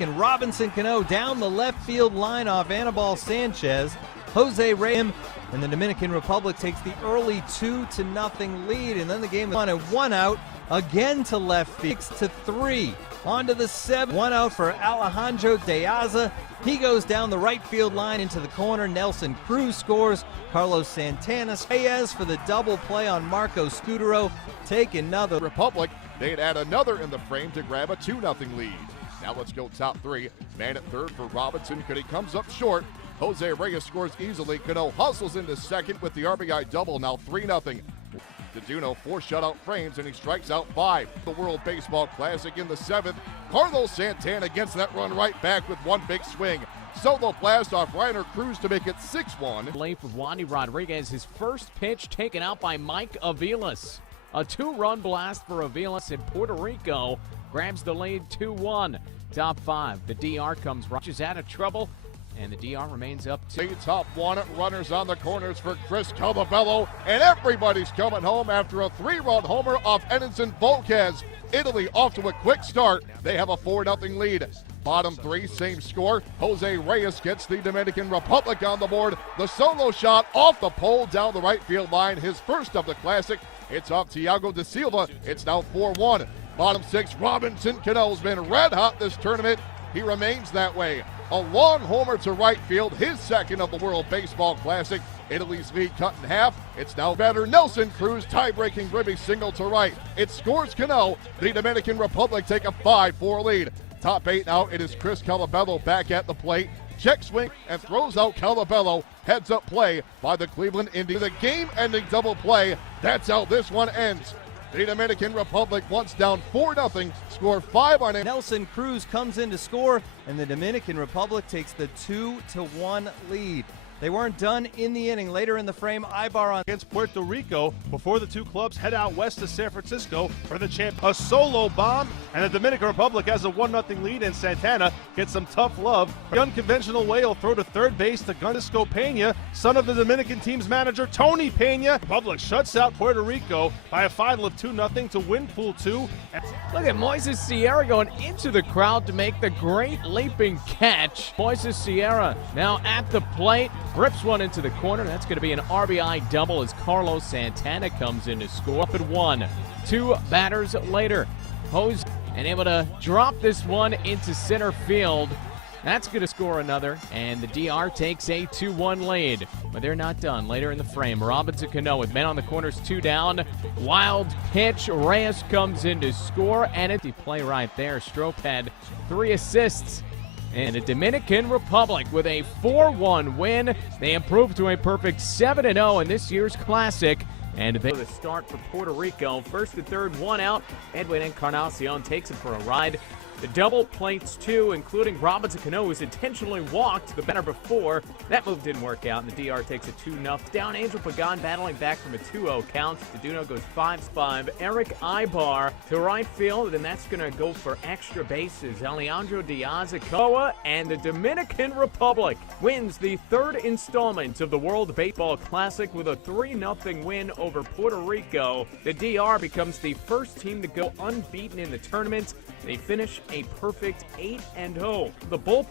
And Robinson Cano down the left field line off Anibal Sanchez. Jose Reyes and the Dominican Republic takes the early 2-0 lead, and then the game is on, and one out again to left field, 6-3. On to the 7th, one out for Alejandro Deaza. He goes down the right field line into the corner. Nelson Cruz scores. Carlos Santana Reyes for the double play on Marco Scudero. Take another. Republic, they'd add another in the frame to grab a 2-0 lead. Now let's go top three. Man at third for Robinson. He comes up short. Jose Reyes scores easily. Cano hustles into second with the RBI double. Now 3-0. DeDuno 4 shutout frames, and he strikes out 5. The World Baseball Classic in the 7th. Carlos Santana gets that run right back with one big swing. Solo blast off Reiner Cruz to make it 6-1. Late for Wandy Rodriguez. His first pitch taken out by Mike Aviles. A 2-run blast for Aviles in Puerto Rico. Grabs the lead 2-1. Top 5. The DR comes rushes out of trouble, and the DR remains up 2. Top 1 runners on the corners for Chris Calabello, and everybody's coming home after a 3-run homer off Edinson Volquez. Italy off to a quick start. They have a 4-0 lead. Bottom 3, same score. Jose Reyes gets the Dominican Republic on the board. The solo shot off the pole down the right field line, his first of the Classic. It's off Thiago da Silva. It's now 4-1. Bottom 6, Robinson Cano's been red hot this tournament. He remains that way. A long homer to right field, his second of the World Baseball Classic. Italy's lead cut in half. It's now better. Nelson Cruz tie-breaking ribby single to right. It scores Cano. The Dominican Republic take a 5-4 lead. Top 8 now, it is Chris Calabello back at the plate. Check swing and throws out Calabello. Heads up play by the Cleveland Indians. The game-ending double play. That's how this one ends. The Dominican Republic, once down 4-0, score 5 on it. Nelson Cruz comes in to score, and the Dominican Republic takes the 2-1 lead. They weren't done in the inning. Later in the frame, Ibar on against Puerto Rico before the two clubs head out west to San Francisco for the champ. A solo bomb, and the Dominican Republic has a 1-0 lead, and Santana gets some tough love. The unconventional way will throw to third base to Francisco Pena, son of the Dominican team's manager, Tony Pena. Republic shuts out Puerto Rico by a final of 2-0 to win Pool 2. Look at Moises Sierra going into the crowd to make the great leaping catch. Moises Sierra now at the plate. Rips one into the corner. That's going to be an RBI double as Carlos Santana comes in to score. Up at 1. 2 batters later. Jose and able to drop this one into center field. That's going to score another, and the DR takes a 2-1 lead. But they're not done. Later in the frame, Robinson Cano with men on the corners, 2 down. Wild pitch. Reyes comes in to score, and it's a play right there. Strope had 3 assists. And the Dominican Republic with a 4-1 win. They improved to a perfect 7-0 in this year's Classic. And they the start for Puerto Rico. First and third, 1 out. Edwin Encarnacion takes it for a ride. The double plates 2, including Robinson Cano, who's intentionally walked the batter before. That move didn't work out, and the DR takes a 2-0. Down, Angel Pagan battling back from a 2-0 count. DeDuno goes 5-5. Eric Ibar to right field, and that's going to go for extra bases. Alejandro Diaz-Acoa, and the Dominican Republic wins the 3rd installment of the World Baseball Classic with a 3-0 win over Puerto Rico. The DR becomes the first team to go unbeaten in the tournament. They finish a perfect 8-0. The bullpen